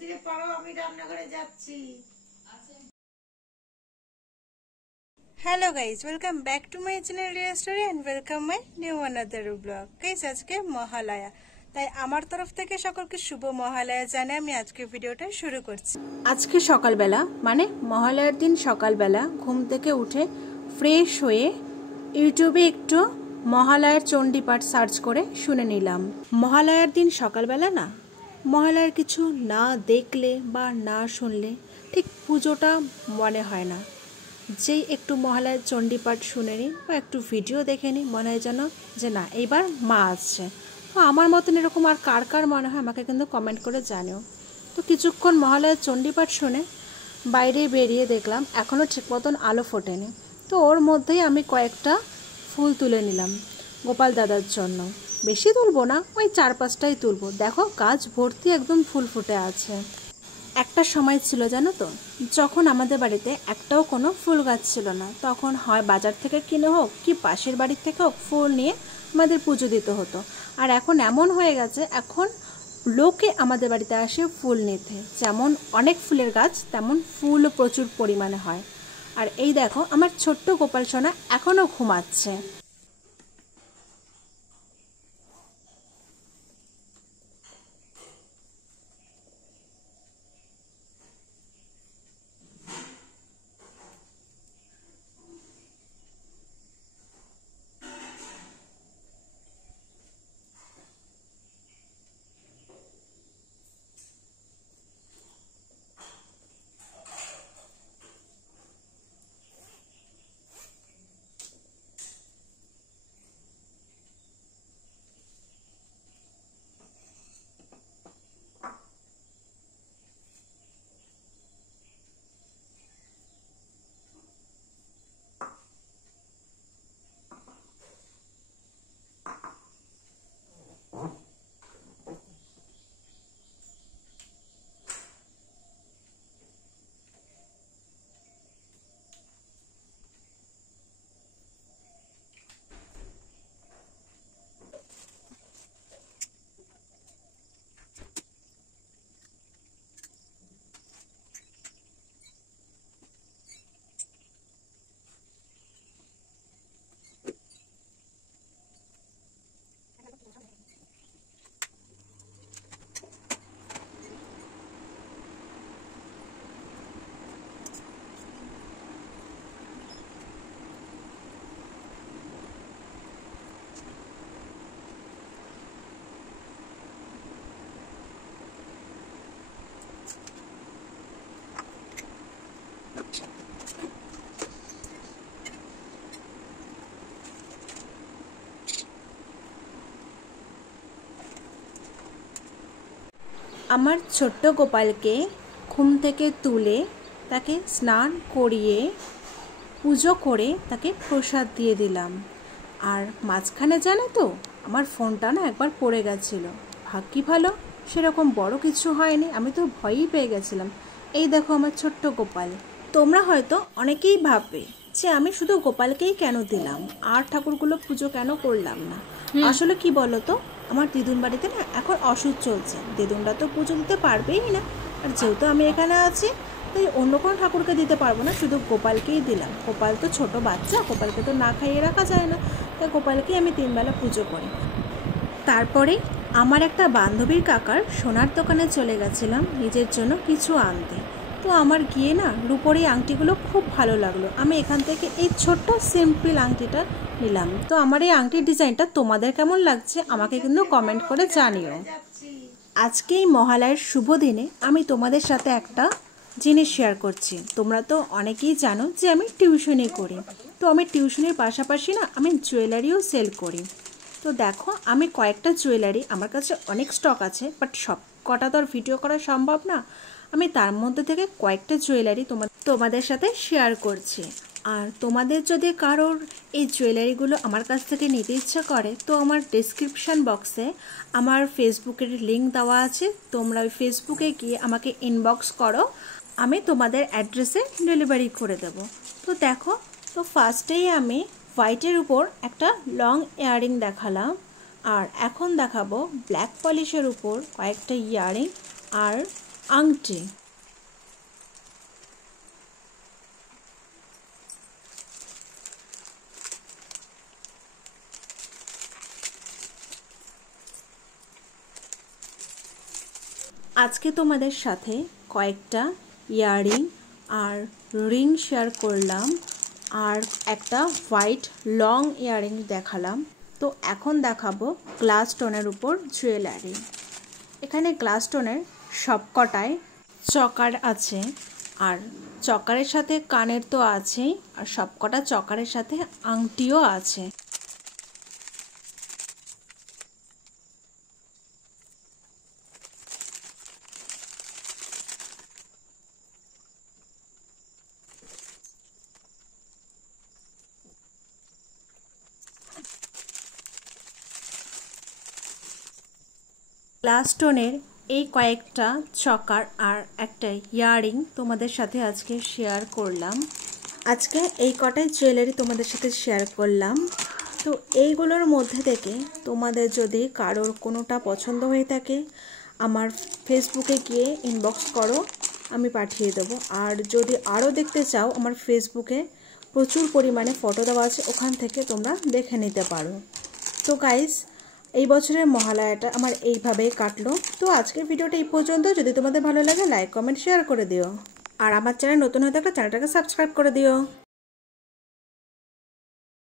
দিলে পারো, আমি রান্নাঘরে যাচ্ছি। Hello guys, welcome back to my channel Riya story and welcome my new another blog. Guys আজকে মহালয়া, তাই আমার তরফ থেকে সকলকে শুভ মহালয়া জানিয়ে আমি আজকে ভিডিওটা শুরু করছি। আজকে সকালবেলা মানে মহালয়ার দিন সকালবেলা ঘুম থেকে উঠে ফ্রেশ হয়ে ইউটিউবে একটু মহালয়ার চণ্ডীপাঠ সার্চ করে শুনে নিলাম। মহালয়ার দিন সকালবেলা না, মহালয়ার কিছু না দেখলে বা না শুনলে ঠিক পুজোটা মনে হয় না। যেই একটু মহালয়ার চণ্ডীপাঠ শুনে নিই বা একটু ভিডিও দেখে নিই, মনে হয় যেন যে না এইবার মা আসছে। তো আমার মতন এরকম আর কার কার মনে হয় আমাকে কিন্তু কমেন্ট করে জানিও। তো কিছুক্ষণ মহালয়ার চণ্ডীপাঠ শুনে বাইরে বেরিয়ে দেখলাম এখনও ঠিক মতন আলো ফোটেনি। তো ওর মধ্যেই আমি কয়েকটা ফুল তুলে নিলাম গোপাল দাদার জন্য। বেশি তুলবো না, ওই 4-5টাই তুলবো। দেখো গাছ ভর্তি একদম ফুল ফুটে আছে। একটা সময় ছিল জানো তো, যখন আমাদের বাড়িতে একটাও কোনো ফুল গাছ ছিল না, তখন হয় বাজার থেকে কিনে হোক কি পাশের বাড়ির থেকে হোক ফুল নিয়ে আমাদের পুজো দিতে হতো। আর এখন এমন হয়ে গেছে, এখন লোকে আমাদের বাড়িতে আসে ফুল নিতে। যেমন অনেক ফুলের গাছ, তেমন ফুলও প্রচুর পরিমাণে হয়। আর এই দেখো আমার ছোট্ট গোপাল সোনা এখনও ঘুমাচ্ছে। আমার ছোট্ট গোপালকে ঘুম থেকে তুলে তাকে স্নান করিয়ে পুজো করে তাকে প্রসাদ দিয়ে দিলাম। আর মাঝখানে জানো তো, আমার ফোনটা না একবার পড়ে গেছিলো। ভাগ্যি ভালো সেরকম বড় কিছু হয়নি, আমি তো ভয়ই পেয়ে গেছিলাম। এই দেখো আমার ছোট্ট গোপাল। তোমরা হয়তো অনেকেই ভাববে যে আমি শুধু গোপালকেই কেন দিলাম, আর ঠাকুরগুলো পুজো কেন করলাম না। আসলে কি বলো তো, আমার দিদুন বাড়িতে না এখন অসুখ চলছে। দিদুনরা তো পুজো দিতে পারবেই না, আর যেহেতু আমি এখানে আছি তাই অন্য কোনো ঠাকুরকে দিতে পারবো না, শুধু গোপালকেই দিলাম। গোপাল তো ছোট বাচ্চা, গোপালকে তো না খাইয়ে রাখা যায় না, তাই গোপালকেই আমি 3 বেলা পুজো করি। তারপরে আমার একটা বান্ধবীর কাকার সোনার দোকানে চলে গেছিলাম নিজের জন্য কিছু আনতে। তো আমার গিয়ে না রূপোর এই আংটিগুলো খুব ভালো লাগলো। আমি এখান থেকে এই ছোট্ট সিম্পল আংটিটা নিলাম। তো আমার এই আংটির ডিজাইনটা তোমাদের কেমন লাগছে আমাকে কিন্তু কমেন্ট করে জানিও। আজকে এই মহালয়ার শুভ দিনে আমি তোমাদের সাথে একটা জিনিস শেয়ার করছি। তোমরা তো অনেকেই জানো যে আমি টিউশনি করি। তো আমি টিউশনির পাশাপাশি না আমি জুয়েলারিও সেল করি। তো দেখো আমি কয়েকটা জুয়েলারি, আমার কাছে অনেক স্টক আছে, বাট সব কটা তো আর ভিডিও করা সম্ভব না। আমি তার মধ্যে থেকে কয়েকটা জুয়েলারি তোমাদের সাথে শেয়ার করছি। আর তোমাদের যদি কারোর এই জুয়েলারিগুলো আমার কাছ থেকে নিতে ইচ্ছা করে, তো আমার ডেসক্রিপশান বক্সে আমার ফেসবুকের লিঙ্ক দেওয়া আছে। তোমরা ওই ফেসবুকে গিয়ে আমাকে ইনবক্স করো, আমি তোমাদের অ্যাড্রেসে ডেলিভারি করে দেব। তো দেখো, তো ফার্স্টেই আমি হোয়াইটের উপর একটা লং ইয়াররিং দেখালাম, আর এখন দেখাবো ব্ল্যাক পলিশের উপর কয়েকটা ইয়াররিং আর আংটি। আজকে তোমাদের সাথে কয়েকটা ইয়াররিং আর রিং শেয়ার করলাম, আর একটা হোয়াইট লং ইয়াররিং দেখালাম। তো এখন দেখাবো গ্লাস স্টোনের উপর জুয়েলারি। এখানে গ্লাস স্টোনের সবকটায় চকার আছে, আর চকারের সাথে কানের তো আছেই, আর সবকটা চকারের সাথে আংটিও আছে। গ্লাস স্টোনের এই কয়েকটা চকার আর একটা ইয়াররিং তোমাদের সাথে আজকে শেয়ার করলাম। আজকে এই কটাই জুয়েলারি তোমাদের সাথে শেয়ার করলাম। তো এইগুলোর মধ্যে থেকে তোমাদের যদি কারোর কোনোটা পছন্দ হয়ে থাকে আমার ফেসবুকে গিয়ে ইনবক্স করো, আমি পাঠিয়ে দেবো। আর যদি আরও দেখতে চাও আমার ফেসবুকে প্রচুর পরিমাণে ফটো দেওয়া আছে, ওখান থেকে তোমরা দেখে নিতে পারো। তো গাইস, এই বছরের মহালয়াটা আমার এইভাবেই কাটলো। তো আজকের ভিডিওটা এই পর্যন্ত। যদি তোমাদের ভালো লাগে লাইক কমেন্ট শেয়ার করে দিও, আর আমার চ্যানেল নতুন হয়ে থাকলে চ্যানেলটাকে সাবস্ক্রাইব করে দিও।